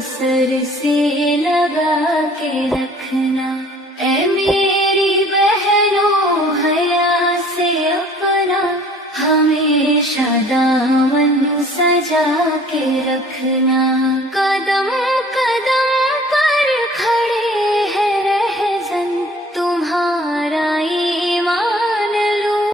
Sir से लगा के रखना। ऐ मेरी बहनों हया से अपना हमेशा दामन सजा के रखना। कदम